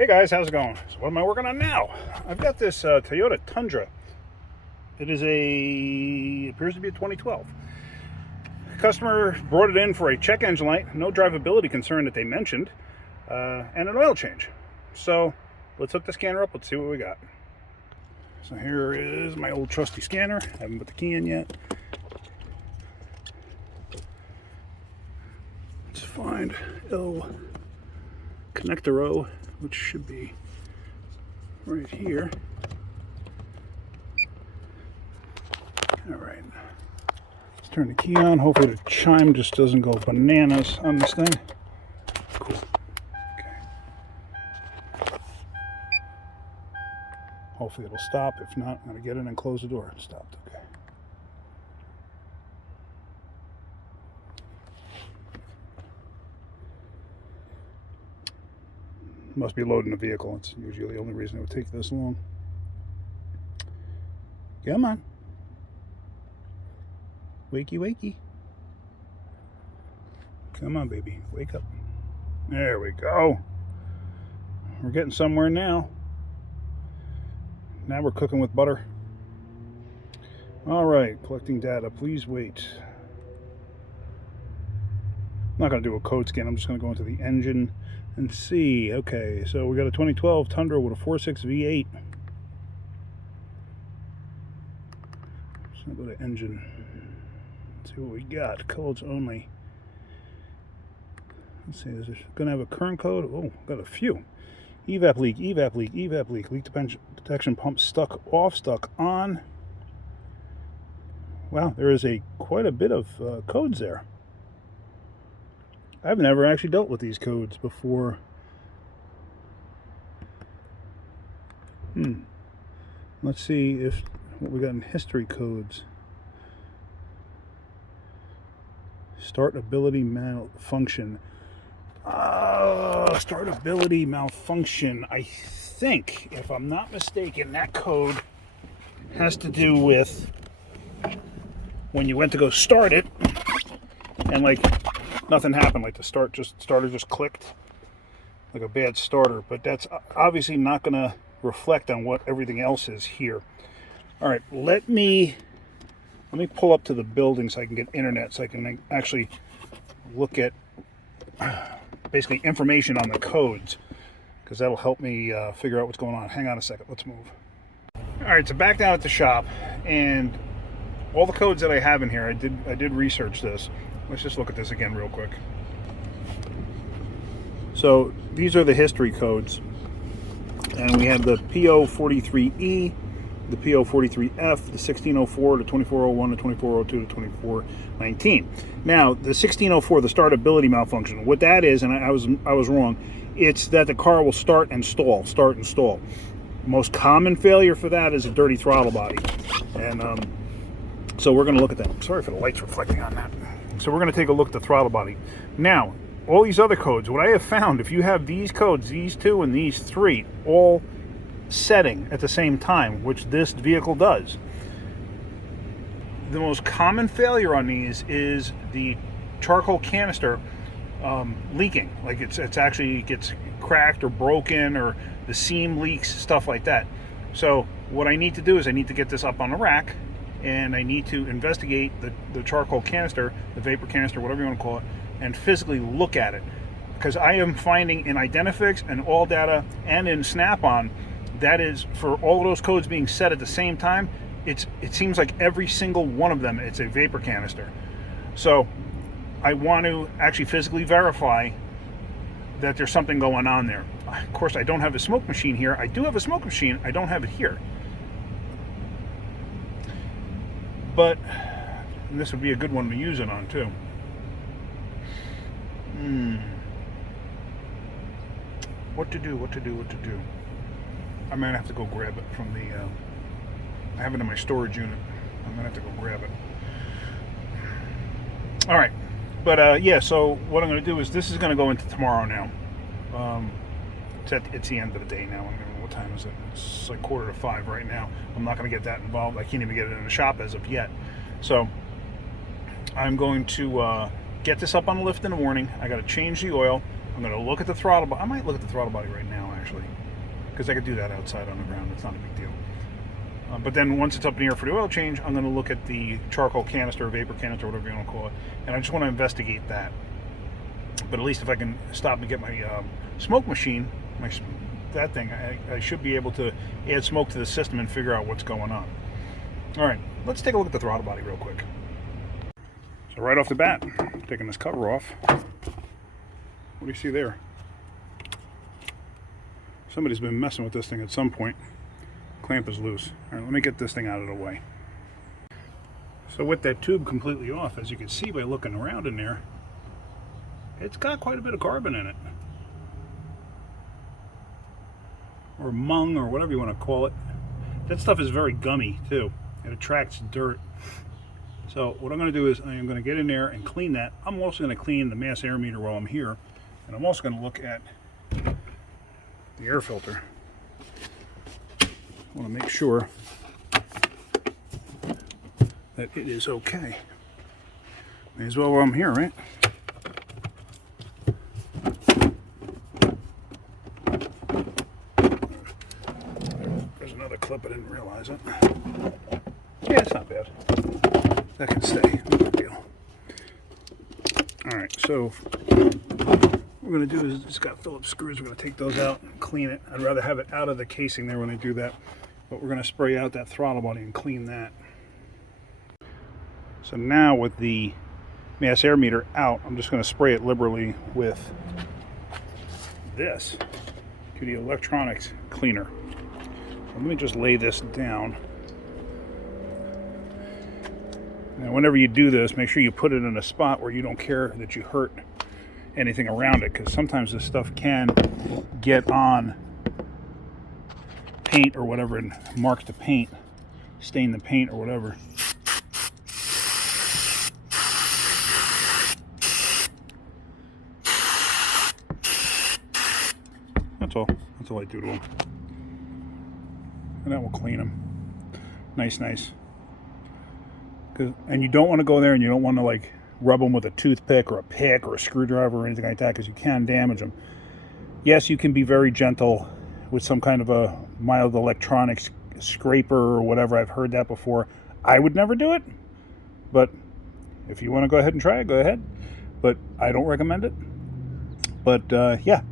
Hey guys, how's it going? So what am I working on now? I've got this Toyota Tundra. It appears to be a 2012. The customer brought it in for a check engine light, no drivability concern that they mentioned, and an oil change. So let's hook the scanner up, let's see what we got. So here is my old trusty scanner. I haven't put the key in yet. Let's find L connector O, which should be right here. All right, let's turn the key on. Hopefully the chime just doesn't go bananas on this thing. Cool. Okay. Hopefully it'll stop. If not, I'm gonna get in and close the door. It stopped. Okay. Must be loading the vehicle. It's usually the only reason it would take this long. Come on. Wakey, wakey. Come on, baby. Wake up. There we go. We're getting somewhere now. Now we're cooking with butter. All right, collecting data. Please wait. I'm not going to do a code scan. I'm just going to go into the engine and see. Okay, so we got a 2012 Tundra with a 4.6 V8. So I'll go to engine. Let's see what we got. Codes only. Let's see, is this going to have a current code? Oh, got a few. Evap leak, evap leak, evap leak. Leak detection pump stuck off, stuck on. Wow, there is quite a bit of codes there. I've never actually dealt with these codes before. Let's see what we got in history codes. Startability malfunction. Startability malfunction. I think, if I'm not mistaken, that code has to do with when you went to go start it and nothing happened, like the starter just clicked like a bad starter, but that's obviously not going to reflect on what everything else is here. All right, let me pull up to the building so I can get internet, so I can actually look at basically information on the codes, because that'll help me figure out what's going on. Hang on a second, let's move. All right, so back down at the shop, and all the codes that I have in here, I did research this. Let's just look at this again real quick. So these are the history codes. And we have the P043E, the P043F, the 1604, the 2401, the 2402, the 2419. Now, the 1604, the startability malfunction, what that is, and I was wrong, it's that the car will start and stall. Most common failure for that is a dirty throttle body. And so we're going to look at that. I'm sorry for the lights reflecting on that. So we're going to take a look at the throttle body. Now, all these other codes, what I have found, if you have these codes, these two and these three, all setting at the same time, which this vehicle does, the most common failure on these is the charcoal canister leaking. Like it's actually gets cracked or broken, or the seam leaks, stuff like that. So what I need to do is I need to get this up on the rack, and I need to investigate the charcoal canister, the vapor canister, whatever you want to call it, and physically look at it. Because I am finding in Identifix and All Data and in Snap-on, that is, for all of those codes being set at the same time, it seems like every single one of them, it's a vapor canister. So I want to actually physically verify that there's something going on there. Of course, I don't have a smoke machine here. I do have a smoke machine, I don't have it here. But this would be a good one to use it on too. What to do? I might have to go grab it from the I have it in my storage unit. I'm gonna have to go grab it. All right, but yeah, so what I'm gonna do is this is gonna go into tomorrow now. It's the end of the day now. I mean, what time is it? It's like 4:45 right now. I'm not going to get that involved. I can't even get it in the shop as of yet. So I'm going to get this up on the lift in the morning. I got to change the oil. I'm going to look at the throttle body. I might look at the throttle body right now, actually, because I could do that outside on the ground. It's not a big deal. But then once it's up in the air for the oil change, I'm going to look at the charcoal canister, or vapor canister, whatever you want to call it, and I just want to investigate that. But at least if I can stop and get my smoke machine, that thing, I should be able to add smoke to the system and figure out what's going on. All right, let's take a look at the throttle body real quick. So right off the bat, taking this cover off, what do you see there? Somebody's been messing with this thing at some point. Clamp is loose. All right, let me get this thing out of the way. So with that tube completely off, as you can see by looking around in there, it's got quite a bit of carbon in it. Or mung, or whatever you want to call it. That stuff is very gummy too. It attracts dirt. So what I'm going to do is I'm going to get in there and clean that. I'm also going to clean the mass air meter while I'm here. And I'm also going to look at the air filter. I want to make sure that it is okay. May as well while I'm here, right? There's another clip, I didn't realize it. Yeah, it's not bad. That can stay, no big deal. Alright, so what we're going to do is, it's got Phillips screws, we're going to take those out and clean it. I'd rather have it out of the casing there when I do that. But we're going to spray out that throttle body and clean that. So now with the mass air meter out, I'm just going to spray it liberally with this, to the electronics cleaner. So let me just lay this down. Now whenever you do this, make sure you put it in a spot where you don't care that you hurt anything around it, because sometimes this stuff can get on paint or whatever and mark the paint, stain the paint or whatever. That's all. That's all I do to them. And that will clean them. Nice. And you don't want to go there and you don't want to like rub them with a toothpick or a pick or a screwdriver or anything like that, because you can damage them. Yes, you can be very gentle with some kind of a mild electronics scraper or whatever. I've heard that before. I would never do it, but if you want to go ahead and try it, go ahead. But I don't recommend it. But yeah,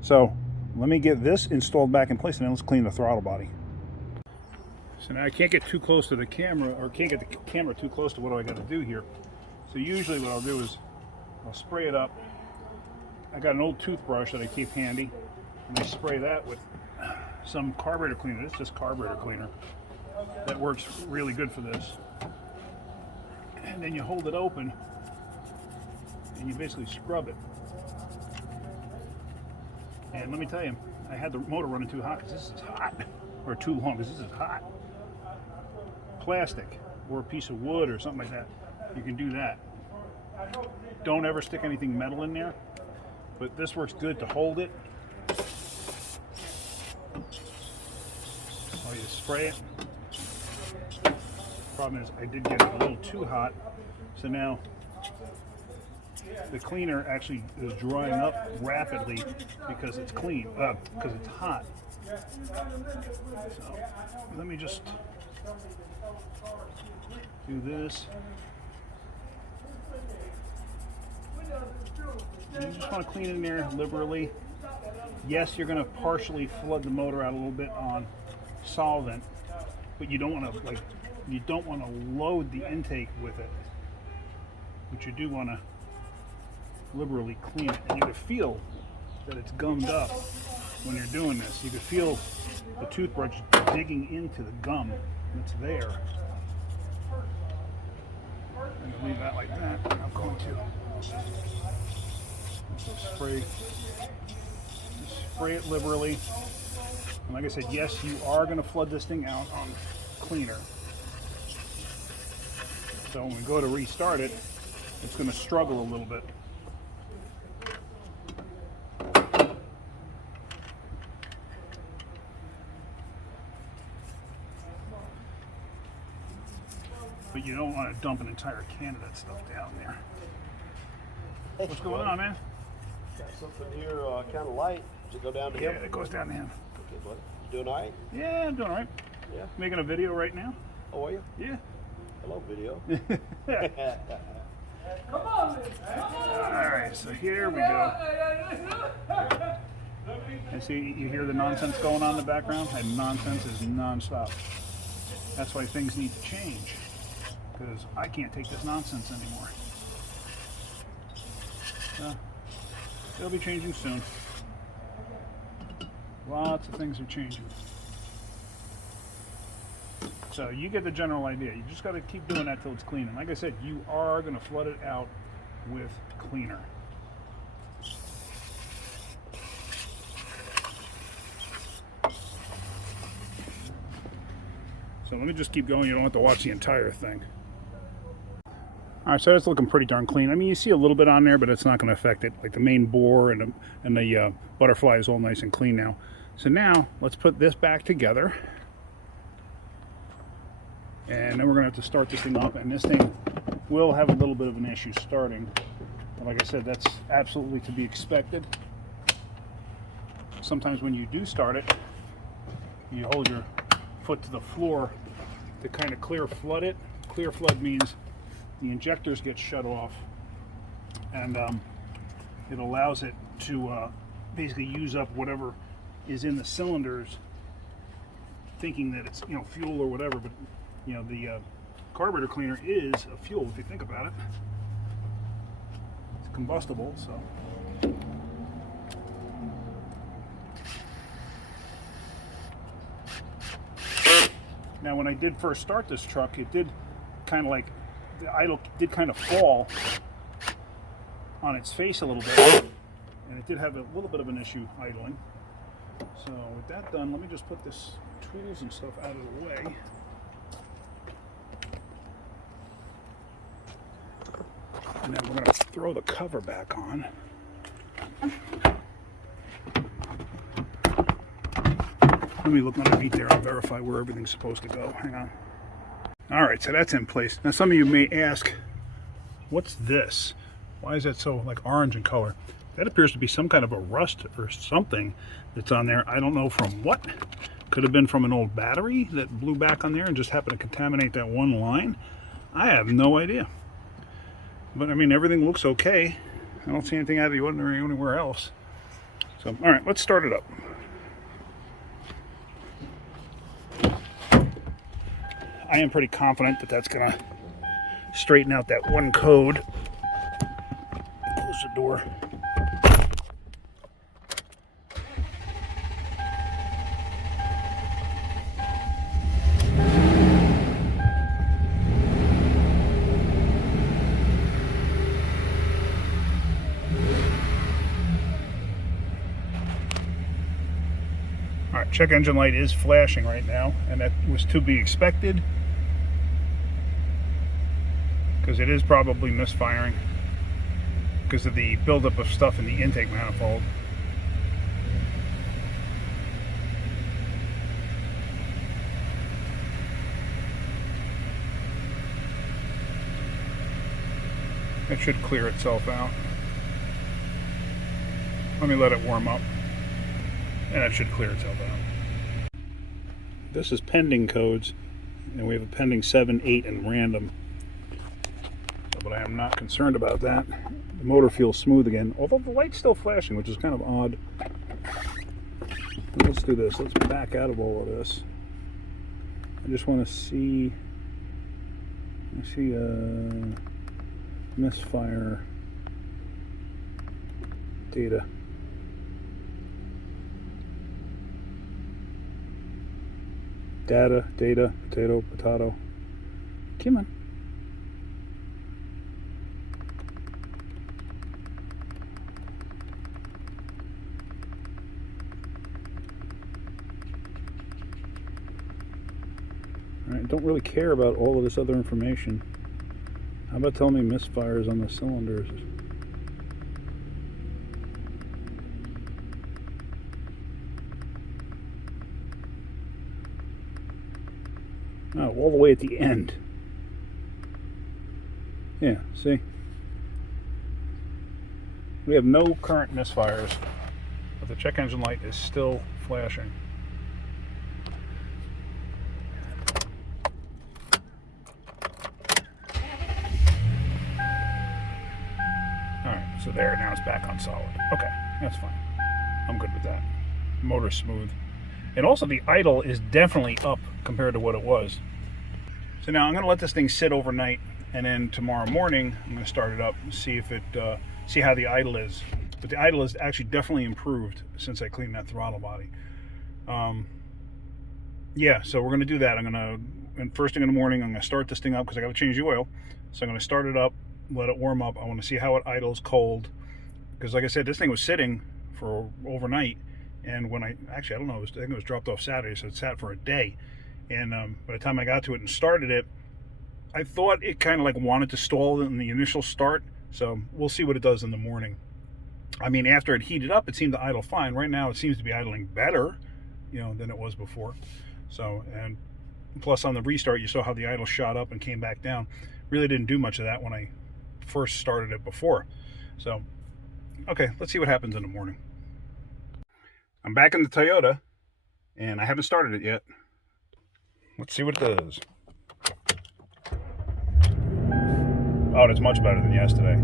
so let me get this installed back in place and then let's clean the throttle body. So now I can't get too close to the camera, or can't get the camera too close to what do I got to do here. So usually what I'll do is I'll spray it up. I got an old toothbrush that I keep handy, and I spray that with some carburetor cleaner. It's just carburetor cleaner. That works really good for this. And then you hold it open and you basically scrub it. And let me tell you, I had the motor running too hot because this is hot, or too long because this is hot. Plastic or a piece of wood or something like that, you can do that. Don't ever stick anything metal in there, but this works good to hold it. So you spray it. Problem is I did get it a little too hot, so now the cleaner actually is drying up rapidly because it's clean, because it's hot. So let me just do this. You just want to clean in there liberally. Yes, you're going to partially flood the motor out a little bit on solvent, but you don't want to load the intake with it. But you do want to liberally clean it, and you can feel that it's gummed up when you're doing this. You can feel the toothbrush digging into the gum that's there. I'm going to leave that like that, and I'm going to spray it liberally. And like I said, yes, you are going to flood this thing out on cleaner. So when we go to restart it, it's going to struggle a little bit. But you don't want to dump an entire can of that stuff down there. What's going on, man? Got something here kind of light. it go down to him? Yeah, it goes down to him. Okay, buddy. You doing all right? Yeah, I'm doing all right. Yeah. Making a video right now. Oh, are you? Yeah. Hello, video. Come on, All right, so here we go. And see, you hear the nonsense going on in the background? And nonsense is non-stop. That's why things need to change, because I can't take this nonsense anymore. So, they'll be changing soon. Lots of things are changing. So you get the general idea. You just got to keep doing that till it's clean. And like I said, you are going to flood it out with cleaner. So let me just keep going. You don't have to watch the entire thing. All right, so that's looking pretty darn clean. I mean, you see a little bit on there, but it's not going to affect it. Like the main bore and the butterfly is all nice and clean now. So now let's put this back together. And then we're going to have to start this thing up, and this thing will have a little bit of an issue starting. But like I said, that's absolutely to be expected. Sometimes when you do start it, you hold your foot to the floor to kind of clear flood it. Clear flood means the injectors get shut off, and it allows it to basically use up whatever is in the cylinders, thinking that it's, you know, fuel or whatever, but you know, the carburetor cleaner is a fuel if you think about it. It's combustible, so. Now when I did first start this truck, it did kind of like, the idle did kind of fall on its face a little bit, and it did have a little bit of an issue idling. So with that done, let me just put this tools and stuff out of the way. And then we're going to throw the cover back on. Let me look underneath there and verify where everything's supposed to go. Hang on. All right, so that's in place. Now some of you may ask, what's this? Why is that so like orange in color? That appears to be some kind of a rust or something that's on there. I don't know from what. Could have been from an old battery that blew back on there and just happened to contaminate that one line. I have no idea. But I mean, everything looks okay. I don't see anything out of the ordinary anywhere else. So, all right, let's start it up. I am pretty confident that that's gonna straighten out that one code. Close the door. All right, check engine light is flashing right now, and that was to be expected because it is probably misfiring because of the buildup of stuff in the intake manifold. It should clear itself out. Let me let it warm up, and it should clear itself out. This is pending codes, and we have a pending 7, 8, and random. But I am not concerned about that. The motor feels smooth again, although the light's still flashing, which is kind of odd. Let's do this. Let's back out of all of this. I just want to see. I see misfire data. Data, potato. Come on. I don't really care about all of this other information. How about telling me misfires on the cylinders? Oh, all the way at the end. Yeah, see? We have no current misfires but the check engine light is still flashing. Alright, so there, now it's back on solid. Okay, that's fine. I'm good with that. Motor's smooth. And also the idle is definitely up compared to what it was. So now I'm going to let this thing sit overnight, and then tomorrow morning I'm going to start it up and see if it, see how the idle is. But the idle is actually definitely improved since I cleaned that throttle body. Yeah, so we're going to do that. And first thing in the morning, I'm going to start this thing up because I got to change the oil. So I'm going to start it up, let it warm up. I want to see how it idles cold. Because like I said, this thing was sitting for overnight. And when I don't know, I think it was dropped off Saturday, so it sat for a day. And by the time I got to it and started it, I thought it kind of like wanted to stall in the initial start. So we'll see what it does in the morning. I mean, after it heated up, it seemed to idle fine. Right now, it seems to be idling better, than it was before. So, and plus on the restart, you saw how the idle shot up and came back down. Really didn't do much of that when I first started it before. So, okay, let's see what happens in the morning. I'm back in the Toyota, and I haven't started it yet. Let's see what it does. Oh, it's much better than yesterday.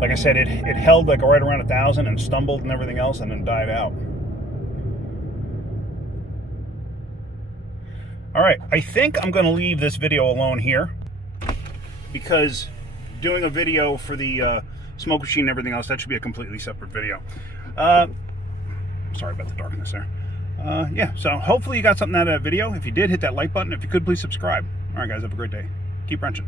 Like I said, it held like right around 1,000 and stumbled and everything else and then died out. All right, I think I'm going to leave this video alone here because doing a video for the smoke machine and everything else, that should be a completely separate video. Sorry about the darkness there. Yeah, so hopefully you got something out of that video. If you did, hit that like button. If you could, please subscribe. All right, guys, have a great day. Keep wrenching.